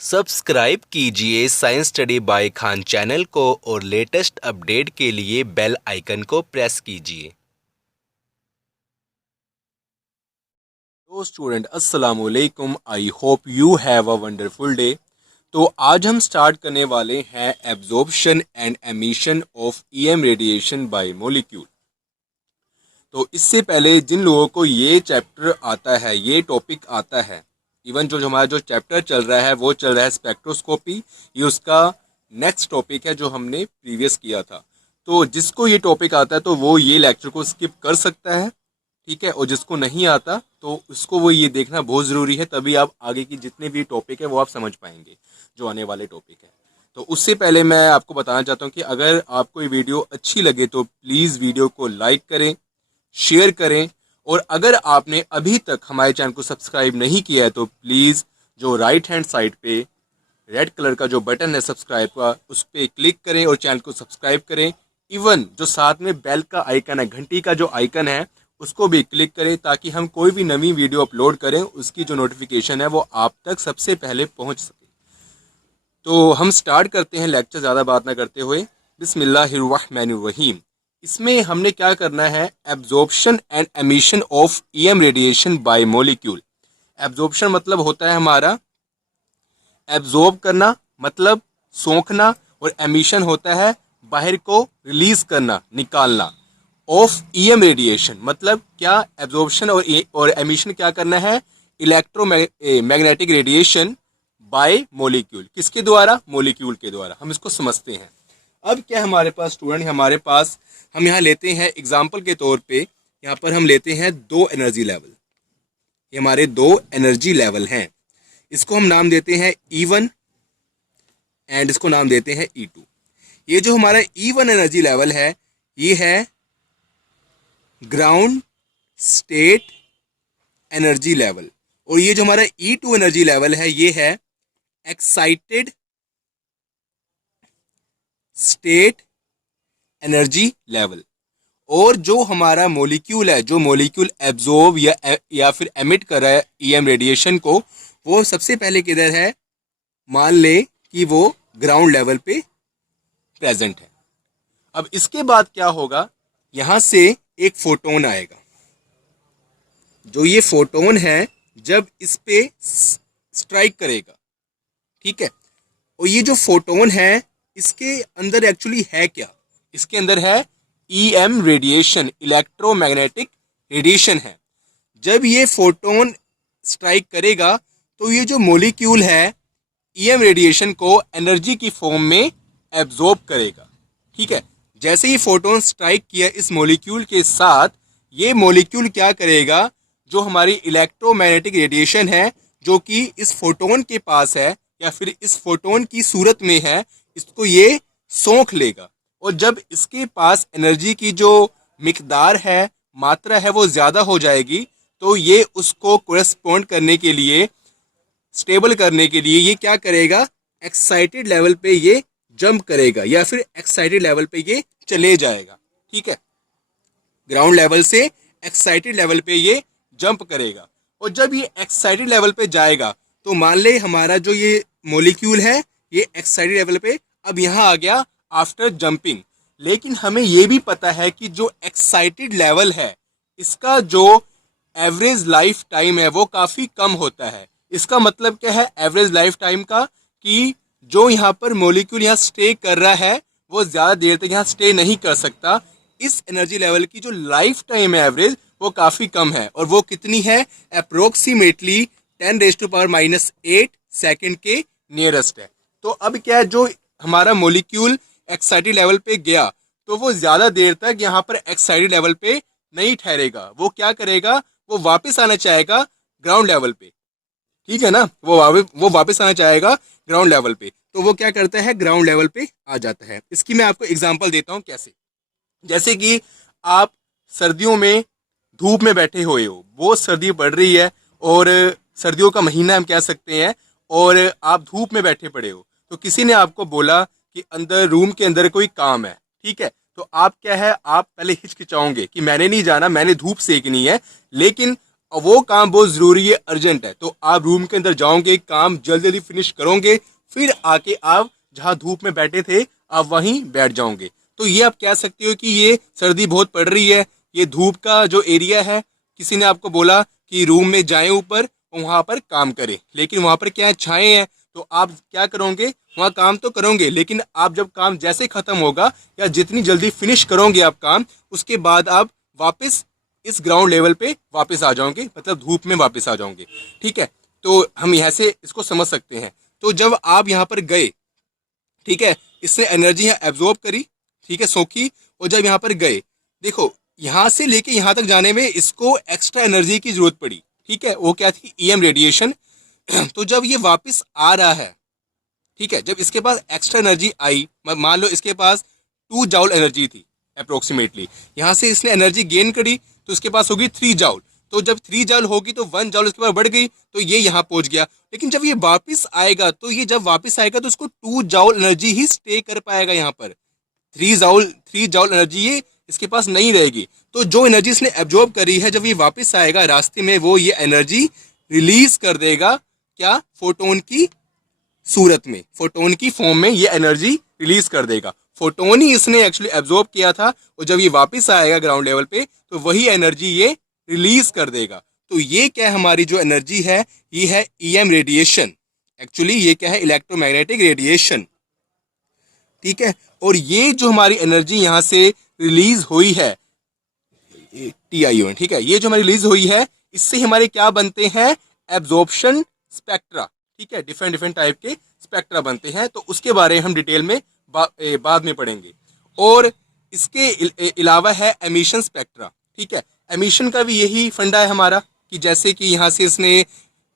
Subscribe कीजिए science study bye Khan channel को और लेटेस्ट अपडेट के लिए बेल आइकन को प्रेस कीजिए। तो स्टूडेंट अस्सलाम वालेकुम, I hope you have a wonderful day. तो आज हम स्टार्ट करने वाले हैं absorption and emission of EM radiation by molecule. तो इससे पहले जिन लोगों को ये चैप्टर आता है, ये टॉपिक आता है, इवन जो हमारा जो चैप्टर चल रहा है वो चल रहा है स्पेक्ट्रोस्कोपी, ये उसका नेक्स्ट टॉपिक है जो हमने प्रीवियस किया था। तो जिसको ये टॉपिक आता है तो वो ये लेक्चर को स्किप कर सकता है, ठीक है, और जिसको नहीं आता तो उसको वो ये देखना बहुत ज़रूरी है, तभी आप आगे की जितने भी टॉपिक है वो आप समझ पाएंगे जो आने वाले टॉपिक है। तो उससे पहले मैं आपको बताना चाहता हूँ कि अगर आपको ये वीडियो अच्छी लगे तो प्लीज़ वीडियो को लाइक करें, शेयर करें, और अगर आपने अभी तक हमारे चैनल को सब्सक्राइब नहीं किया है तो प्लीज़ जो राइट हैंड साइड पे रेड कलर का जो बटन है सब्सक्राइब का, उस पर क्लिक करें और चैनल को सब्सक्राइब करें। इवन जो साथ में बेल का आइकन है, घंटी का जो आइकन है, उसको भी क्लिक करें ताकि हम कोई भी नई वीडियो अपलोड करें उसकी जो नोटिफिकेशन है वो आप तक सबसे पहले पहुंच सके। तो हम स्टार्ट करते हैं लेक्चर ज़्यादा बात ना करते हुए। बिस्मिल्लाहिर्रहमानिर्रहीम। इसमें हमने क्या करना है, absorption and emission of EM radiation by molecule. Absorption मतलब होता है हमारा एब्जॉर्ब करना, मतलब सोखना, और एमिशन होता है बाहर को रिलीज करना, निकालना। ऑफ ईएम रेडिएशन मतलब क्या, एब्जॉर्प्शन और एमिशन क्या करना है, इलेक्ट्रोमैग्नेटिक रेडिएशन बाय मॉलिक्यूल। किसके द्वारा? मॉलिक्यूल के द्वारा। हम इसको समझते हैं। अब क्या हमारे पास स्टूडेंट, हमारे पास हम यहाँ लेते हैं एग्जाम्पल के तौर पे, यहाँ पर हम लेते हैं दो एनर्जी लेवल। ये हमारे दो एनर्जी लेवल हैं। इसको हम नाम देते हैं E1 एंड इसको नाम देते हैं E2। ये जो हमारा E1 एनर्जी लेवल है ये है ग्राउंड स्टेट एनर्जी लेवल, और ये जो हमारा E2 एनर्जी लेवल है ये है एक्साइटेड स्टेट एनर्जी लेवल। और जो हमारा मॉलिक्यूल है, जो मॉलिक्यूल एब्जॉर्ब या फिर एमिट कर रहा है ईएम रेडिएशन को, वो सबसे पहले किधर है, मान ले कि वो ग्राउंड लेवल पे प्रेजेंट है। अब इसके बाद क्या होगा, यहां से एक फोटोन आएगा। जो ये फोटोन है जब इस पे स्ट्राइक करेगा, ठीक है, और ये जो फोटोन है इसके अंदर एक्चुअली है क्या, इसके अंदर है ईएम रेडिएशन, इलेक्ट्रोमैग्नेटिक रेडिएशन है। जब ये फोटोन स्ट्राइक करेगा तो ये जो मॉलिक्यूल है ईएम रेडिएशन को एनर्जी की फॉर्म में एब्जॉर्ब करेगा, ठीक है। जैसे ही फोटोन स्ट्राइक किया इस मॉलिक्यूल के साथ, ये मॉलिक्यूल क्या करेगा, जो हमारी इलेक्ट्रोमैग्नेटिक रेडिएशन है जो कि इस फोटोन के पास है या फिर इस फोटोन की सूरत में है, इसको ये सोख लेगा। और जब इसके पास एनर्जी की जो मिकदार है, मात्रा है, वो ज़्यादा हो जाएगी, तो ये उसको कोरेस्पॉन्ड करने के लिए, स्टेबल करने के लिए ये क्या करेगा, एक्साइटेड लेवल पे ये जंप करेगा या फिर एक्साइटेड लेवल पे ये चले जाएगा, ठीक है। ग्राउंड लेवल से एक्साइटेड लेवल पे ये जंप करेगा। और जब ये एक्साइटेड लेवल पे जाएगा तो मान ले हमारा जो ये मॉलिक्यूल है ये एक्साइटेड लेवल पे अब यहाँ आ गया आफ्टर जंपिंग। लेकिन हमें ये भी पता है कि जो एक्साइटेड लेवल है इसका जो एवरेज लाइफ टाइम है वो काफ़ी कम होता है। इसका मतलब क्या है एवरेज लाइफ टाइम का, कि जो यहाँ पर मॉलिक्यूल यहाँ स्टे कर रहा है वो ज़्यादा देर तक यहाँ स्टे नहीं कर सकता। इस एनर्जी लेवल की जो लाइफ टाइम है एवरेज वो काफ़ी कम है, और वो कितनी है, अप्रोक्सीमेटली 10⁻⁻8 सेकेंड के नियरेस्ट है। तो अब क्या है, जो हमारा मॉलिक्यूल एक्साइटेड लेवल पे गया तो वो ज़्यादा देर तक यहाँ पर एक्साइटेड लेवल पे नहीं ठहरेगा। वो क्या करेगा, वो वापस आना चाहेगा ग्राउंड लेवल पे, ठीक है ना, वो वापस आना चाहेगा ग्राउंड लेवल पे। तो वो क्या करता है, ग्राउंड लेवल पे आ जाता है। इसकी मैं आपको एग्जांपल देता हूँ कैसे। जैसे कि आप सर्दियों में धूप में बैठे हुए हो, बहुत सर्दी पड़ रही है और सर्दियों का महीना हम कह सकते हैं, और आप धूप में बैठे पड़े हो, तो किसी ने आपको बोला कि अंदर रूम के अंदर कोई काम है, ठीक है, तो आप क्या है, आप पहले हिचकिचाओगे कि मैंने नहीं जाना, मैंने धूप सेकनी है। लेकिन और वो काम बहुत ज़रूरी है, अर्जेंट है, तो आप रूम के अंदर जाओगे, काम जल्दी जल्दी फिनिश करोगे, फिर आके आप जहाँ धूप में बैठे थे आप वहीं बैठ जाओगे। तो ये आप कह सकते हो कि ये सर्दी बहुत पड़ रही है, ये धूप का जो एरिया है, किसी ने आपको बोला कि रूम में जाएं ऊपर वहाँ पर काम करें, लेकिन वहाँ पर क्या छाएं हैं, तो आप क्या करोगे, वहाँ काम तो करोगे, लेकिन आप जब काम जैसे ख़त्म होगा या जितनी जल्दी फिनिश करोगे आप काम, उसके बाद आप वापस इस ग्राउंड लेवल पे वापस आ जाओगे, मतलब धूप में वापस आ जाओगे। ठीक है, तो हम यहाँ से इसको समझ सकते हैं। तो जब आप यहाँ पर गए, ठीक है, इसने एनर्जी यहाँ एब्जॉर्ब करी, ठीक है, सोखी, और जब यहाँ पर गए, देखो यहाँ से लेके यहाँ तक जाने में इसको एक्स्ट्रा एनर्जी की जरूरत पड़ी, ठीक है, वो क्या थी, ईएम रेडिएशन। तो जब ये वापस आ रहा है, ठीक है, जब इसके पास एक्स्ट्रा एनर्जी आई, मान लो इसके पास 2 जॉल एनर्जी थी अप्रोक्सीमेटली, यहाँ से इसने एनर्जी गेन करी तो इसके पास होगी 3 जॉल। तो जब 3 जॉल होगी तो 1 जॉल उसके पास बढ़ गई, तो ये यहाँ पहुंच गया। लेकिन जब ये वापस आएगा, तो ये जब वापस आएगा तो उसको 2 जॉल एनर्जी ही स्टे कर पाएगा यहाँ पर। 3 जॉल एनर्जी ये इसके पास नहीं रहेगी। तो जो एनर्जी इसने एब्जॉर्ब करी है, जब ये वापस आएगा रास्ते में, वो ये एनर्जी रिलीज कर देगा, क्या, फोटोन की सूरत में, फोटोन की फॉर्म में ये एनर्जी रिलीज कर देगा। फोटोन ही इसने एक्चुअली एब्जॉर्ब किया था, और जब ये वापस आएगा ग्राउंड लेवल पे तो वही एनर्जी ये रिलीज कर देगा। तो ये क्या है, हमारी जो एनर्जी है ये है ईएम रेडिएशन। एक्चुअली ये क्या है, इलेक्ट्रोमैग्नेटिक रेडिएशन। ठीक है, और ये जो हमारी एनर्जी यहाँ से रिलीज हुई है, TiO, ठीक है, ये जो हमारी रिलीज हुई है, इससे हमारे क्या बनते हैं, एब्जॉर्प्शन स्पेक्ट्रा। ठीक है, डिफरेंट डिफरेंट टाइप के स्पेक्ट्रा बनते हैं, तो उसके बारे में हम डिटेल में बाद में पढ़ेंगे। और इसके अलावा है एमिशन स्पेक्ट्रा। ठीक है, एमिशन का भी यही फंडा है हमारा, कि जैसे कि यहाँ से इसने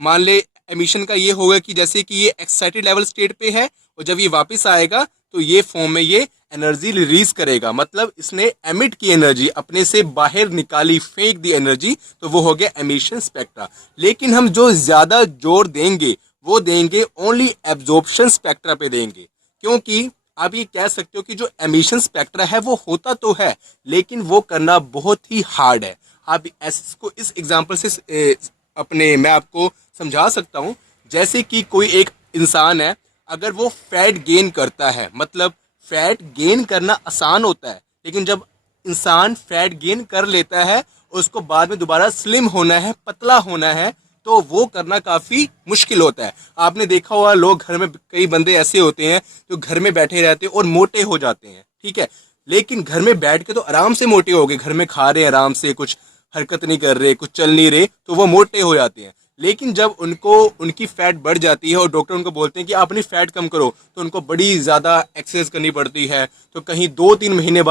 मान ले, एमिशन का ये होगा कि जैसे कि ये एक्साइटेड लेवल स्टेट पे है, और जब ये वापस आएगा तो ये फॉर्म में ये एनर्जी रिलीज करेगा, मतलब इसने एमिट की एनर्जी, अपने से बाहर निकाली, फेंक दी एनर्जी, तो वो हो गया एमिशन स्पेक्ट्रा। लेकिन हम जो ज्यादा जोर देंगे वो देंगे ओनली एब्जॉर्प्शन स्पेक्ट्रा पे देंगे, क्योंकि आप ये कह सकते हो कि जो एमिशन स्पेक्ट्रा है वो होता तो है, लेकिन वो करना बहुत ही हार्ड है। आप इसको इस एग्जांपल से मैं आपको समझा सकता हूँ। जैसे कि कोई एक इंसान है, अगर वो फैट गेन करता है, मतलब फैट गेन करना आसान होता है, लेकिन जब इंसान फैट गेन कर लेता है, उसको बाद में दोबारा स्लिम होना है, पतला होना है, तो वो करना काफ़ी मुश्किल होता है। आपने देखा होगा, लोग घर में, कई बंदे ऐसे होते हैं जो घर में बैठे रहते हैं और मोटे हो जाते हैं। ठीक है, लेकिन घर में बैठ के तो आराम से मोटे हो गए, घर में खा रहे हैं आराम से, कुछ हरकत नहीं कर रहे, कुछ चल नहीं रहे, तो वो मोटे हो जाते हैं। लेकिन जब उनकी फैट बढ़ जाती है और डॉक्टर उनको बोलते हैं कि आप अपनी फैट कम करो, तो उनको बड़ी ज़्यादा एक्सरसाइज करनी पड़ती है। तो कहीं 2-3 महीने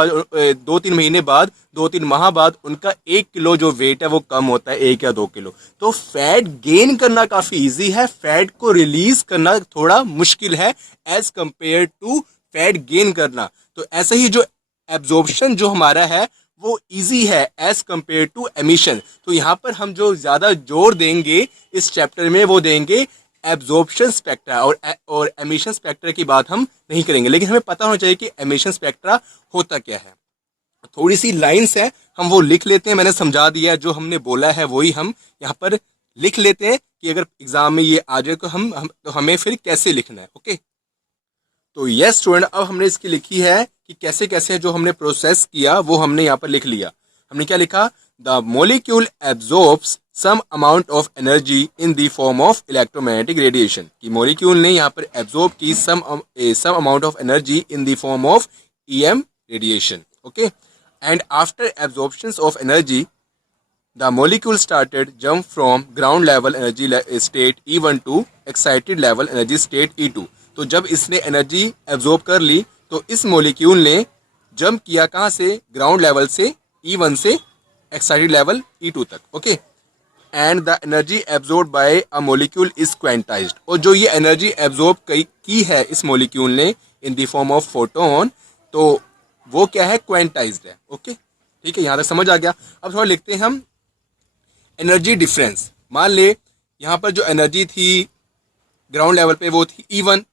बाद 2-3 माह बाद उनका 1 किलो जो वेट है वो कम होता है, 1 या 2 किलो। तो फैट गेन करना काफ़ी ईजी है, फैट को रिलीज करना थोड़ा मुश्किल है as compare to fat gain करना। तो ऐसे ही जो एब्जॉर्प्शन जो हमारा है वो इजी है एज कंपेयर टू एमिशन। तो यहाँ पर हम जो ज्यादा जोर देंगे इस चैप्टर में वो देंगे एब्जॉर्प्शन स्पेक्ट्रा, और एमिशन स्पेक्ट्रा की बात हम नहीं करेंगे। लेकिन हमें पता होना चाहिए कि एमिशन स्पेक्ट्रा होता क्या है। थोड़ी सी लाइंस है, हम वो लिख लेते हैं, मैंने समझा दिया, जो हमने बोला है वही हम यहाँ पर लिख लेते हैं, कि अगर एग्जाम में ये आ जाए तो तो हमें फिर कैसे लिखना है। ओके, तो यस स्टूडेंट, अब हमने इसकी लिखी है कि कैसे कैसे जो हमने प्रोसेस किया वो हमने यहाँ पर लिख लिया। हमने क्या लिखा, the molecule absorbs some amount of energy in the form of electromagnetic radiation, कि मोलिक्यूल ने यहाँ पर एब्जॉर्ब की some amount of energy in the form of EM radiation. Okay, and after absorption of energy the molecule started jump from ground level energy state E1 to excited level energy state E2। तो जब इसने energy absorb कर ली तो इस molecule ने jump किया कहाँ से, ग्राउंड लेवल से E1 से एक्साइटेड लेवल E2 तक। Okay, and the energy absorb by a molecule is quantized, और जो ये एनर्जी एब्जॉर्ब की है इस मोलिक्यूल ने इन द फॉर्म ऑफ फोटोन, तो वो क्या है, क्वांटाइज्ड है। ओके, ठीक है, यहाँ तक समझ आ गया। अब थोड़ा लिखते हैं हम एनर्जी डिफरेंस। मान ले यहाँ पर जो एनर्जी थी ग्राउंड लेवल पे वो थी E1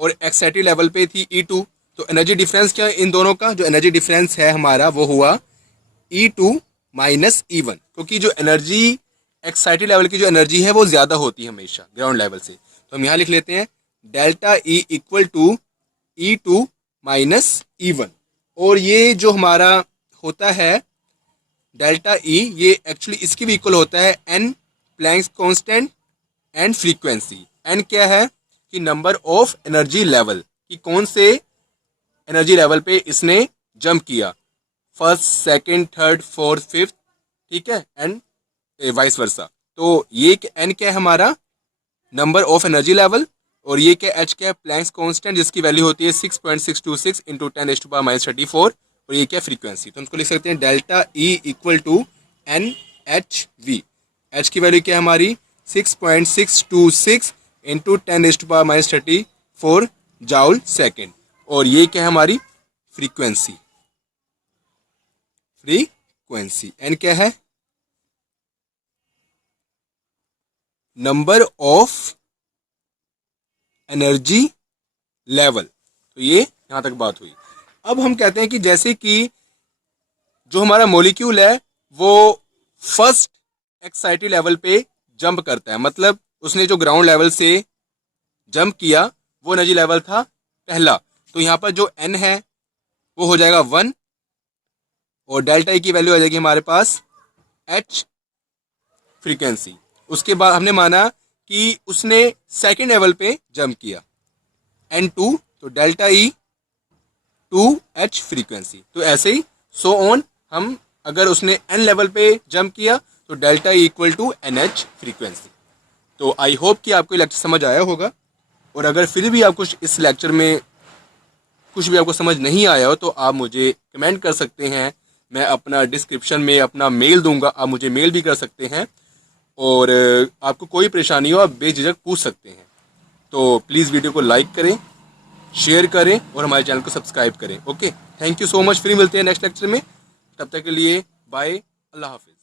और एक्साइटेड लेवल पे थी E2। तो एनर्जी डिफरेंस क्या है इन दोनों का, जो एनर्जी डिफरेंस है हमारा वो हुआ E2 माइनस E1, क्योंकि जो एनर्जी एक्साइटेड लेवल की जो एनर्जी है वो ज़्यादा होती है हमेशा ग्राउंड लेवल से। तो हम यहाँ लिख लेते हैं delta E equal to E2 minus E1। और ये जो हमारा होता है डेल्टा ई, ये एक्चुअली इसकी भी इक्वल होता है n Planck's constant and frequency. N क्या है कि नंबर ऑफ एनर्जी लेवल, कि कौन से एनर्जी लेवल पे इसने जंप किया, first second third fourth fifth, ठीक है, एंड वाइस वर्सा। तो ये एन क्या है हमारा नंबर ऑफ एनर्जी लेवल, और ये क्या एच क्या है प्लैंक्स कांस्टेंट जिसकी वैल्यू होती है 6.626 इंटू 10⁻⁻34, और ये क्या फ्रीक्वेंसी। तो हम इसको लिख सकते हैं delta E equal to n h v. H की वैल्यू क्या है हमारी 6.626 इंटू 10⁻⁻34 जाउल सेकेंड, और ये क्या है हमारी फ्रीक्वेंसी। फ्रीक्वेंसी एन क्या है नंबर ऑफ एनर्जी लेवल। तो ये यहां तक बात हुई। अब हम कहते हैं कि जैसे कि जो हमारा मॉलिक्यूल है वो फर्स्ट एक्साइटेड लेवल पे जंप करता है, मतलब उसने जो ग्राउंड लेवल से जंप किया वो एनर्जी लेवल था पहला। तो यहाँ पर जो एन है वो हो जाएगा 1, और डेल्टा ई की वैल्यू आ जाएगी हमारे पास एच फ्रीक्वेंसी। उसके बाद हमने माना कि उसने सेकंड लेवल पे जंप किया N2, तो डेल्टा ई 2H फ्रीक्वेंसी। तो ऐसे ही सो ऑन, हम अगर उसने N लेवल पे जंप किया तो delta E equal to NH frequency. तो आई होप कि आपको ये लेक्चर समझ आया होगा, और अगर फिर भी आपको इस लेक्चर में कुछ भी आपको समझ नहीं आया हो तो आप मुझे कमेंट कर सकते हैं। मैं अपना डिस्क्रिप्शन में अपना मेल दूंगा, आप मुझे मेल भी कर सकते हैं, और आपको कोई परेशानी हो आप बेझिझक पूछ सकते हैं। तो प्लीज़ वीडियो को लाइक करें, शेयर करें, और हमारे चैनल को सब्सक्राइब करें। Okay, thank you so much. फिर मिलते हैं नेक्स्ट लेक्चर में, तब तक के लिए बाय, अल्लाह हाफिज़।